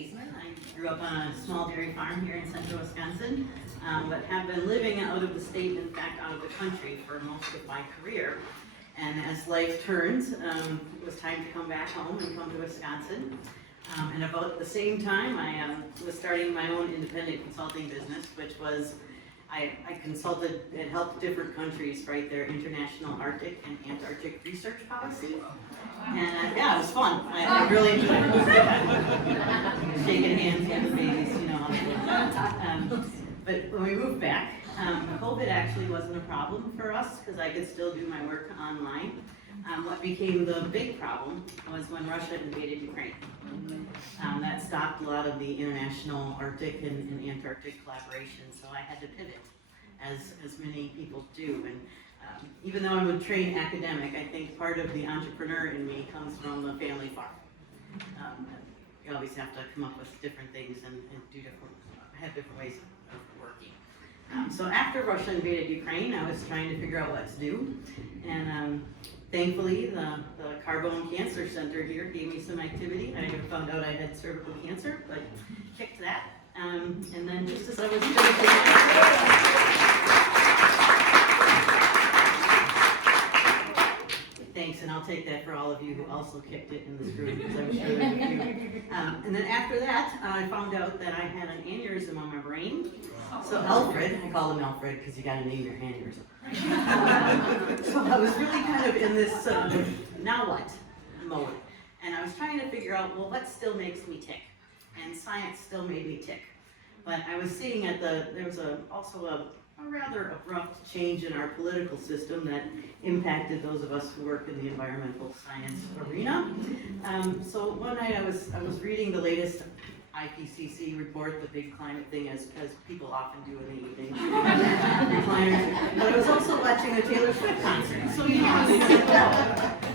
Baeseman. I grew up on a small dairy farm here in central Wisconsin, but have been living out of the state, in fact out of the country, for most of my career. And as life turns, it was time to come back home and come to Wisconsin. And about the same time, I was starting my own independent consulting business, which was, I consulted and helped different countries write their international Arctic and Antarctic research policy. And yeah, it was fun. I really enjoyed it. Shaking hands, having babies, you know how it is. But when we moved back, COVID actually wasn't a problem for us because I could still do my work online. What became the big problem was when Russia invaded Ukraine. That stopped a lot of the international Arctic and Antarctic collaboration, so I had to pivot, as many people do. And even though I'm a trained academic, I think part of the entrepreneur in me comes from the family farm. You always have to come up with different things and have different ways of working. So after Russia invaded Ukraine, I was trying to figure out what to do. And thankfully, the Carbone Cancer Center here gave me some activity. I found out I had cervical cancer, but kicked that. And then just as I was thanks, and I'll take that for all of you who also kicked it in this group, because I'm sure there's a few. And then after that, I found out that I had an aneurysm on my brain. So Alfred, I call him Alfred because you got to name your aneurysm. So I was really kind of in this now what mode. And I was trying to figure out, well, what still makes me tick? And science still made me tick. But I was seeing there was also a rather abrupt change in our political system that impacted those of us who work in the environmental science arena. So one night I was reading the latest IPCC report, the big climate thing, as people often do in the evening. But I was also watching a Taylor Swift concert. So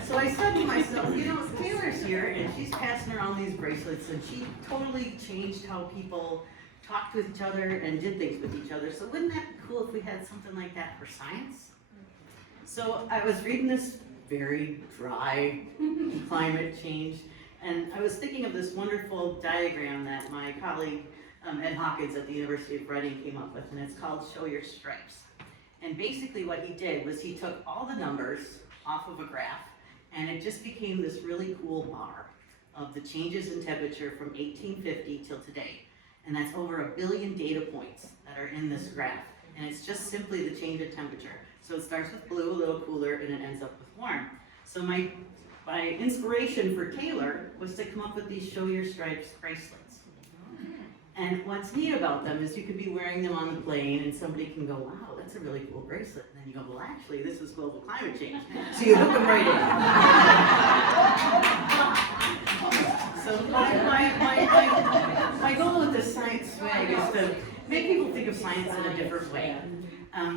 so I said to myself, you know, Taylor's here and she's passing around these bracelets, and she totally changed how people talked with each other and did things with each other. So wouldn't that be cool if we had something like that for science? So I was reading this very dry climate change, and I was thinking of this wonderful diagram that my colleague Ed Hawkins at the University of Reading came up with, and it's called Show Your Stripes. And basically what he did was he took all the numbers off of a graph, and it just became this really cool bar of the changes in temperature from 1850 till today. And that's over 1 billion data points that are in this graph. And it's just simply the change in temperature. So it starts with blue, a little cooler, and it ends up with warm. So my inspiration for Taylor was to come up with these Show Your Stripes bracelets. And what's neat about them is you could be wearing them on the plane and somebody can go, wow, that's a really cool bracelet. And then you go, well, actually, this is global climate change. So you hook them right in. So my goal with this science swag is to make people think of science in a different way.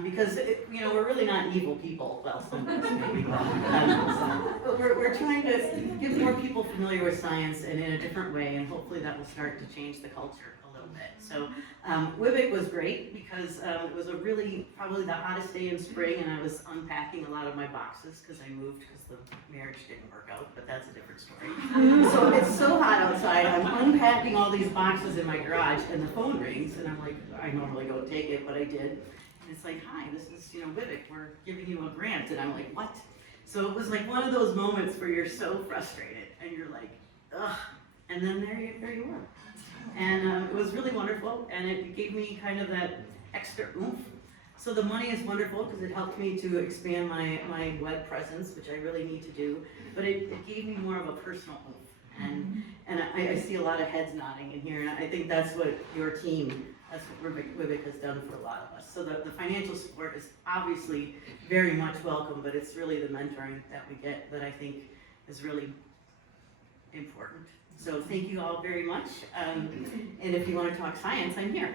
Because we're really not evil people. Well, some of us maybe. But we're trying to get more people familiar with science and in a different way, and hopefully that will start to change the culture a little bit. So WWBIC was great because it was probably the hottest day in spring, and I was unpacking a lot of my boxes because I moved because the marriage didn't work out, but that's a different story. So it's so hot outside, I'm unpacking all these boxes in my garage, and the phone rings, and I'm like, I normally don't take it, but I did. And it's like, hi, this is WWBIC, we're giving you a grant. And I'm like, what? So it was like one of those moments where you're so frustrated and you're like, ugh. And then there you were. And it was really wonderful, and it gave me kind of that extra oomph. So the money is wonderful because it helped me to expand my web presence, which I really need to do, but it gave me more of a personal oomph. And I see a lot of heads nodding in here, and I think that's what your team, that's what WWBIC has done for a lot of us. So the financial support is obviously very much welcome, but it's really the mentoring that we get that I think is really important. So thank you all very much. And if you want to talk science, I'm here.